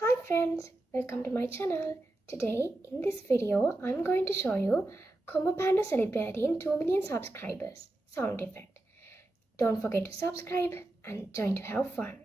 Hi friends, welcome to my channel. Today in this video I'm going to show you Panda celebrating 2 million subscribers sound effect. Don't forget to subscribe and join to have fun.